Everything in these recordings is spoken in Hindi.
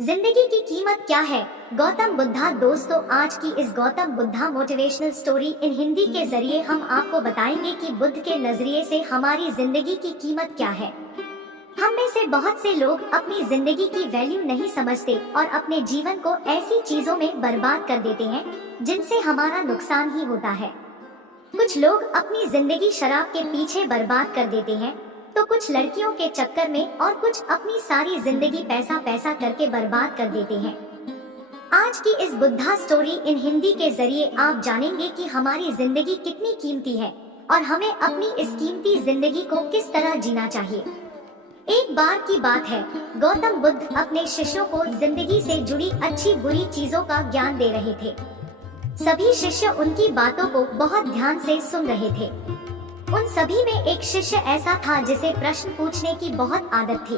जिंदगी की कीमत क्या है? गौतम बुद्धा। दोस्तों, आज की इस Gautam Buddha motivational story in Hindi के जरिए हम आपको बताएंगे कि बुद्ध के नजरिए से हमारी जिंदगी की कीमत क्या है। हम में से बहुत से लोग अपनी जिंदगी की वैल्यू नहीं समझते और अपने जीवन को ऐसी चीजों में बर्बाद कर देते हैं जिनसे हमारा नुकसान ही होता है। कुछ लोग अपनी जिंदगी शराब के पीछे बर्बाद कर देते हैं, तो कुछ लड़कियों के चक्कर में और कुछ अपनी सारी जिंदगी पैसा पैसा करके बर्बाद कर देते हैं। आज की इस बुद्धा स्टोरी इन हिंदी के जरिए आप जानेंगे कि हमारी जिंदगी कितनी कीमती है और हमें अपनी इस कीमती जिंदगी को किस तरह जीना चाहिए। एक बार की बात है, गौतम बुद्ध अपने शिष्यों को जिंदगी से जुड़ी अच्छी बुरी चीजों का ज्ञान दे रहे थे। सभी शिष्य उनकी बातों को बहुत ध्यान से सुन रहे थे। उन सभी में एक शिष्य ऐसा था जिसे प्रश्न पूछने की बहुत आदत थी।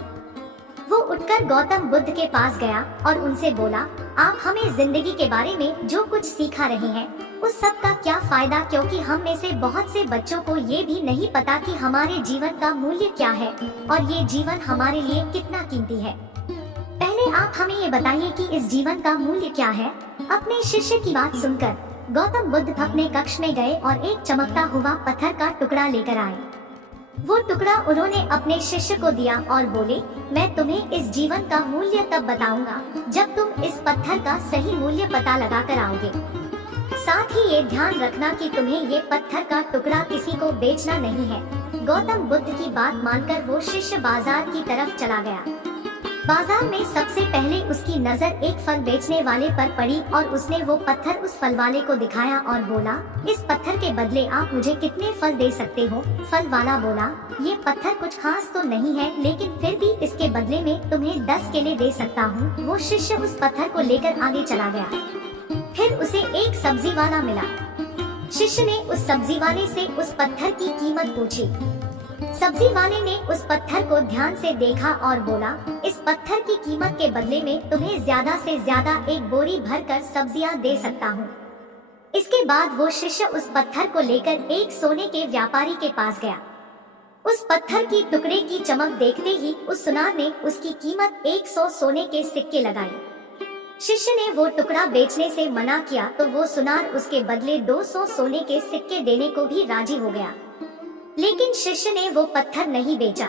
वो उठकर गौतम बुद्ध के पास गया और उनसे बोला, आप हमें जिंदगी के बारे में जो कुछ सिखा रहे हैं उस सब का क्या फायदा, क्योंकि हम में से बहुत से बच्चों को ये भी नहीं पता कि हमारे जीवन का मूल्य क्या है और ये जीवन हमारे लिए कितना कीमती है। पहले आप हमें ये बताइए कि इस जीवन का मूल्य क्या है। अपने शिष्य की बात सुनकर गौतम बुद्ध अपने कक्ष में गए और एक चमकता हुआ पत्थर का टुकड़ा लेकर आए। वो टुकड़ा उन्होंने अपने शिष्य को दिया और बोले, मैं तुम्हें इस जीवन का मूल्य तब बताऊंगा जब तुम इस पत्थर का सही मूल्य पता लगा कर आओगे। साथ ही ये ध्यान रखना कि तुम्हें ये पत्थर का टुकड़ा किसी को बेचना नहीं है। गौतम बुद्ध की बात मानकर वो शिष्य बाजार की तरफ चला गया। बाजार में सबसे पहले उसकी नजर एक फल बेचने वाले पर पड़ी और उसने वो पत्थर उस फल वाले को दिखाया और बोला, इस पत्थर के बदले आप मुझे कितने फल दे सकते हो? फल वाला बोला, ये पत्थर कुछ खास तो नहीं है, लेकिन फिर भी इसके बदले में तुम्हें 10 केले दे सकता हूँ। वो शिष्य उस पत्थर को लेकर आगे चला गया। फिर उसे एक सब्जी वाला मिला। शिष्य ने उस सब्जी वाले से उस पत्थर की कीमत पूछी। सब्जी वाले ने उस पत्थर को ध्यान से देखा और बोला, इस पत्थर की कीमत के बदले में तुम्हें ज्यादा से ज्यादा एक बोरी भरकर सब्जियां दे सकता हूँ। इसके बाद वो शिष्य उस पत्थर को लेकर एक सोने के व्यापारी के पास गया। उस पत्थर की टुकड़े की चमक देखते ही उस सुनार ने उसकी कीमत 100 सोने के सिक्के लगाए। शिष्य ने वो टुकड़ा बेचने से मना किया तो वो सुनार उसके बदले 200 सोने के सिक्के देने को भी राजी हो गया, लेकिन शिष्य ने वो पत्थर नहीं बेचा।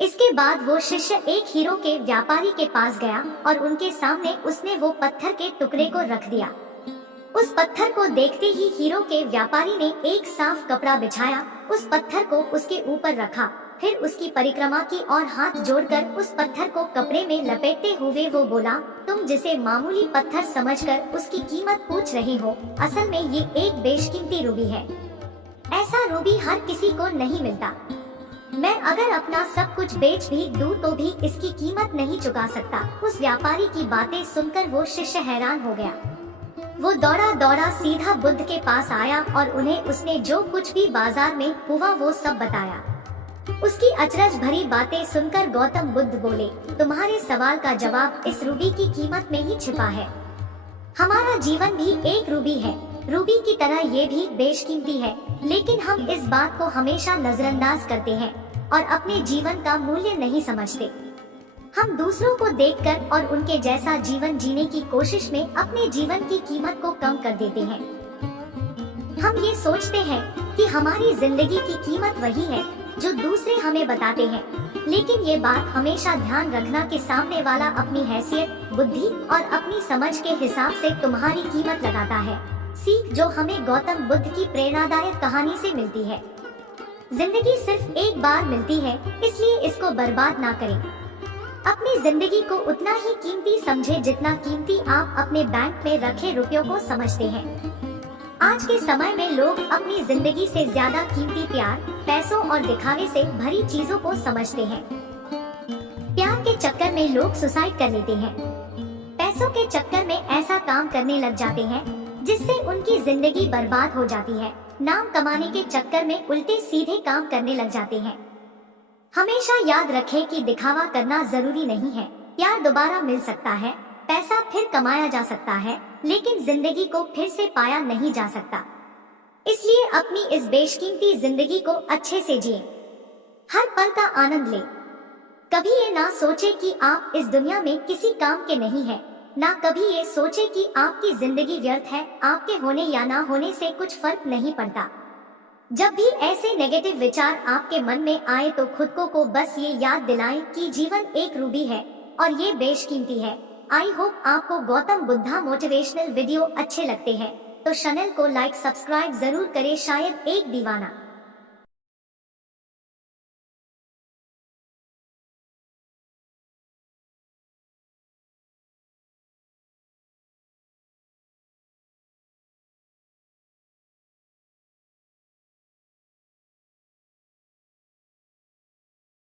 इसके बाद वो शिष्य एक हीरो के व्यापारी के पास गया और उनके सामने उसने वो पत्थर के टुकड़े को रख दिया। उस पत्थर को देखते ही हीरो के व्यापारी ने एक साफ कपड़ा बिछाया, उस पत्थर को उसके ऊपर रखा, फिर उसकी परिक्रमा की और हाथ जोड़कर उस पत्थर को कपड़े में लपेटते हुए वो बोला, तुम जिसे मामूली पत्थर समझकर उसकी कीमत पूछ रहे हो, असल में ये एक बेशकीमती रूबी है। ऐसा रूबी हर किसी को नहीं मिलता। मैं अगर अपना सब कुछ बेच भी दूं तो भी इसकी कीमत नहीं चुका सकता। उस व्यापारी की बातें सुनकर वो शिष्य हैरान हो गया। वो दौड़ा दौड़ा सीधा बुद्ध के पास आया और उन्हें उसने जो कुछ भी बाजार में हुआ वो सब बताया। उसकी अचरज भरी बातें सुनकर गौतम बुद्ध बोले, तुम्हारे सवाल का जवाब इस रूबी की कीमत में ही छिपा है। हमारा जीवन भी एक रूबी है, रूबी की तरह ये भी बेशकीमती है, लेकिन हम इस बात को हमेशा नजरअंदाज करते हैं और अपने जीवन का मूल्य नहीं समझते। हम दूसरों को देखकर और उनके जैसा जीवन जीने की कोशिश में अपने जीवन की कीमत को कम कर देते हैं। हम ये सोचते हैं कि हमारी जिंदगी की कीमत वही है जो दूसरे हमें बताते हैं, लेकिन ये बात हमेशा ध्यान रखना कि सामने वाला अपनी हैसियत, बुद्धि और अपनी समझ के हिसाब से तुम्हारी कीमत लगाता है। सीख जो हमें गौतम बुद्ध की प्रेरणादायक कहानी से मिलती है। जिंदगी सिर्फ एक बार मिलती है, इसलिए इसको बर्बाद ना करें। अपनी जिंदगी को उतना ही कीमती समझे जितना कीमती आप अपने बैंक में रखे रुपयों को समझते हैं। आज के समय में लोग अपनी जिंदगी से ज्यादा कीमती प्यार, पैसों और दिखावे से भरी चीजों को समझते हैं। प्यार के चक्कर में लोग सुसाइड कर लेते हैं। पैसों के चक्कर में ऐसा काम करने लग जाते हैं जिससे उनकी जिंदगी बर्बाद हो जाती है। नाम कमाने के चक्कर में उल्टे सीधे काम करने लग जाते हैं। हमेशा याद रखें कि दिखावा करना जरूरी नहीं है। प्यार दोबारा मिल सकता है, पैसा फिर कमाया जा सकता है, लेकिन जिंदगी को फिर से पाया नहीं जा सकता। इसलिए अपनी इस बेशकीमती जिंदगी को अच्छे से जिए, हर पल का आनंद लें। कभी ये ना सोचे कि आप इस दुनिया में किसी काम के नहीं हैं, ना कभी ये सोचे कि आपकी जिंदगी व्यर्थ है। आपके होने या ना होने से कुछ फर्क नहीं पड़ता। जब भी ऐसे नेगेटिव विचार आपके मन में आए तो खुद को बस ये याद दिलाएं कि जीवन एक रूबी है और ये बेशकीमती है। आई होप आपको गौतम बुद्धा मोटिवेशनल वीडियो अच्छे लगते हैं, तो चैनल को लाइक सब्सक्राइब जरूर करें। शायद एक दीवाना